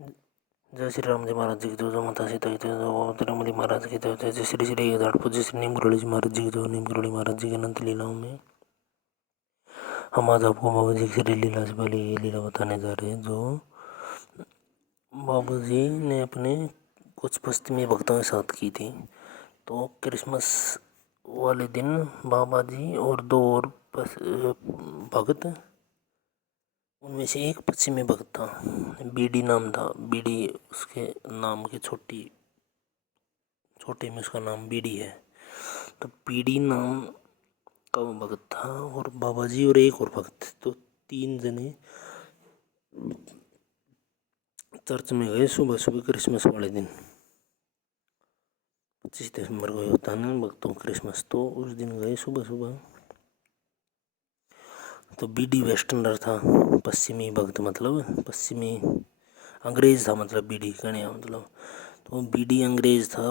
जय श्री राम जी महाराज जी की जय, माता सीता की जय, तिरुमली महाराज की जय, जय श्री श्री पूज्य श्री नीम करोड़ी जी महाराज जी की जय। नीम करोड़ी महाराज जी के अनंत लीलाओं में हम आज आपको बाबा जी की श्री लीला से पहले ये लीला बताने जा रहे हैं, जो बाबा जी ने अपने कुछ पश्चिमी भक्तों के साथ की थी। तो क्रिसमस वाले दिन बाबा जी और दो और भक्त, उनमें से एक पश्चिमी भक्त था, बीडी नाम था। बीडी उसके नाम के छोटे में उसका नाम बीडी है। तो बीडी नाम का वो भक्त था, और बाबा जी और एक और भक्त थे। तो तीन जने चर्च में गए सुबह सुबह क्रिसमस वाले दिन। 25 दिसंबर को होता है ना भक्तों क्रिसमस, तो उस दिन गए सुबह सुबह। तो बीडी वेस्टर्नर था, पश्चिमी भक्त, मतलब पश्चिमी अंग्रेज था, मतलब बीडी कहने का मतलब। तो बीडी अंग्रेज था,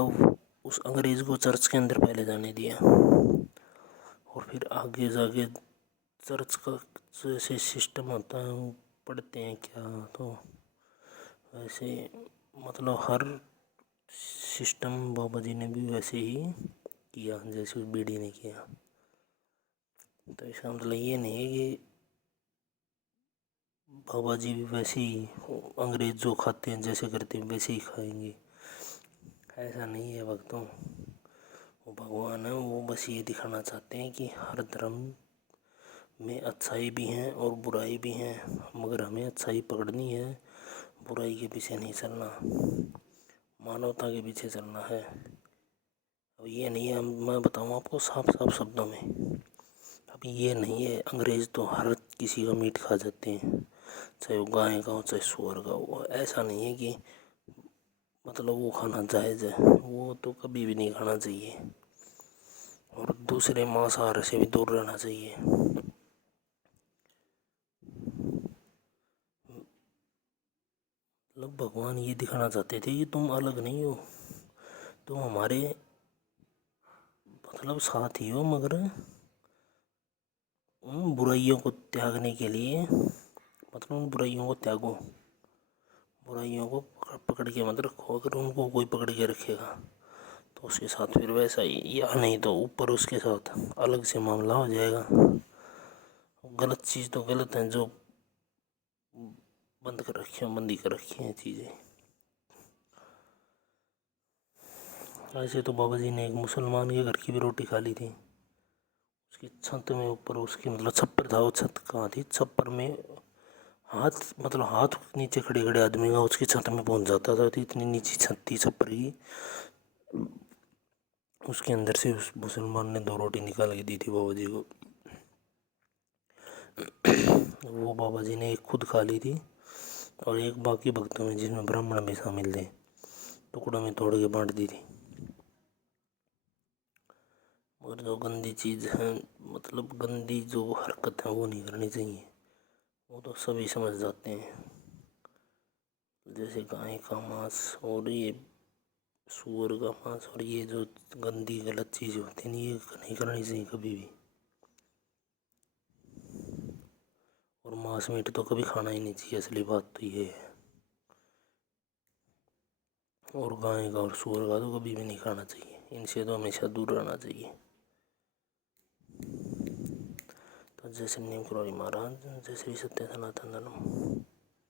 उस अंग्रेज को चर्च के अंदर पहले जाने दिया, और फिर आगे जाके चर्च का जैसे सिस्टम होता है वो पढ़ते हैं क्या, तो वैसे मतलब हर सिस्टम बाबा जी ने भी वैसे ही किया जैसे बीडी ने किया। तो इसका मतलब ये नहीं है कि बाबा जी भी वैसे ही अंग्रेज जो खाते हैं जैसे करते हैं वैसे ही खाएंगे, ऐसा नहीं है भक्तों। वो भगवान है, वो बस ये दिखाना चाहते हैं कि हर धर्म में अच्छाई भी है और बुराई भी है, मगर हमें अच्छाई पकड़नी है, बुराई के पीछे नहीं चलना, मानवता के पीछे चलना है। अब ये नहीं है, मैं बताऊँ आपको साफ साफ शब्दों में, अब ये नहीं है अंग्रेज तो हर किसी का मीट खा जाते हैं, चाहे वो गाय का हो चाहे सुअर का हो। ऐसा नहीं है कि मतलब वो खाना जायज़ है, वो तो कभी भी नहीं खाना चाहिए, और दूसरे मांसाहार से भी दूर रहना चाहिए। मतलब भगवान ये दिखाना चाहते थे कि तुम अलग नहीं हो, तुम हमारे मतलब साथ ही हो, मगर उन बुराइयों को त्यागने के लिए, मतलब उन बुराइयों को त्यागो, बुराइयों को पकड़ के मत रखो। अगर उनको कोई पकड़ के रखेगा तो उसके साथ फिर वैसा ही, या नहीं तो ऊपर उसके साथ अलग से मामला हो जाएगा। गलत चीज़ तो गलत है, जो बंद कर रखी है, बंदी कर रखी हैं चीज़ें। ऐसे तो बाबा जी ने एक मुसलमान के घर की भी रोटी खा ली थी। उसकी छत में ऊपर उसकी मतलब छप्पर था, वो छत कहाँ थी, छप्पर में हाथ मतलब हाथ नीचे खड़े खड़े आदमी का उसकी छत में पहुंच जाता था। तो इतनी नीची छत थी छप्पर की, उसके अंदर से उस मुसलमान ने 2 रोटी निकाल के दी थी बाबा जी को। वो बाबा जी ने एक खुद खा ली थी, और एक बाकी भक्तों में जिसमें ब्राह्मण भी शामिल थे, टुकड़ों में तोड़ के बांट दी थी। और जो गंदी चीज़ है, मतलब गंदी जो हरकत है वो नहीं करनी चाहिए, वो तो सभी समझ जाते हैं। जैसे गाय का मांस और ये सूअर का मांस और ये जो गंदी गलत चीज़ होती है, ये नहीं करनी चाहिए कभी भी। और मांस मीट तो कभी खाना ही नहीं चाहिए, असली बात तो ये है। और गाय का और सूअर का तो कभी भी नहीं खाना चाहिए, इनसे तो हमेशा दूर रहना चाहिए। तो जय श्री नीम करोड़ी महाराज, जय श्री सत्य सनातन धर्म।